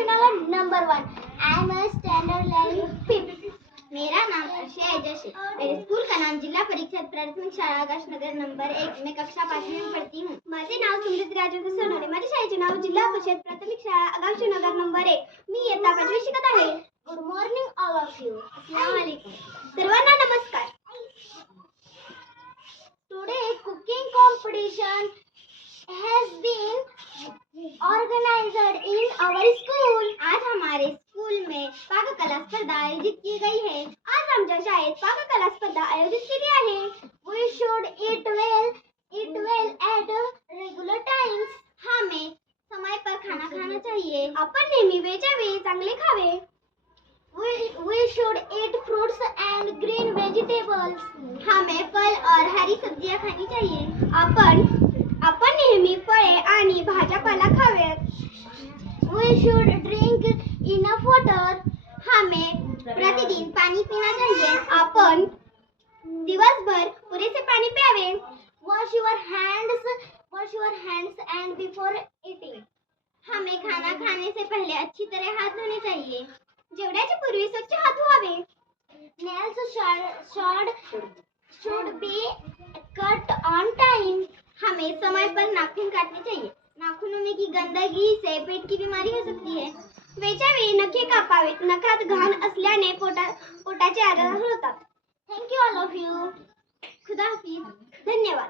Nagar number 1। I am standard 5th। मेरा नाम अर्शे एजश है। मेरे स्कूल का नाम जिला परिषद प्राथमिक शाळा आकाश नगर नंबर 1 में कक्षा 5वीं में पढ़ती हूँ। माझे नाव समृद्धी राजेंद्र सोनवणे। माझ्या शाळेचे नाव जिल्हा परिषद प्राथमिक शाळा आकाश नगर नंबर 1। मी इयत्ता 5वी शिकत आहे। Good morning all of you. अस्सलाम वालेकुम। सर्वांना नमस्कार। Today cooking competition has been organized in our school। आज हमारे स्कूल में पाककला स्पर्धा आयोजित की गई है। आज आमच्या शाळेत पाककला स्पर्धा आयोजित केली आहे। We should eat well at regular times। हमें समय पर खाना खाना चाहिए। आपण नेहमी वेळच्या वेळी चांगले खावे। We should eat fruits and green vegetables। हमें फल और हरी सब्जियां खानी चाहिए। आपण नेहमी फळे आणि भाजीपाला खावेत। We should drink enough water। हमें प्रतिदिन पानी पीना चाहिए। आपण दिवसभर पुरेसे पानी प्यावे। Wash your hands and before eating। हमें खाना खाने से पहले अच्छी तरह हाथ धोने चाहिए। जेवणाच्या पूर्वी स्वच्छ हात धुवावे। Nails should be cut on time। हमें समय पर नाखून काटने चाहिए। नाखूनों में की गंदगी से पेट की बीमारी हो सकती है। वेळच्या वेळी नखे कापावेत। नखात घाण असल्याने पोटाचे आजार होतात। Thank you all of you. खुदा हाफिज। धन्यवाद।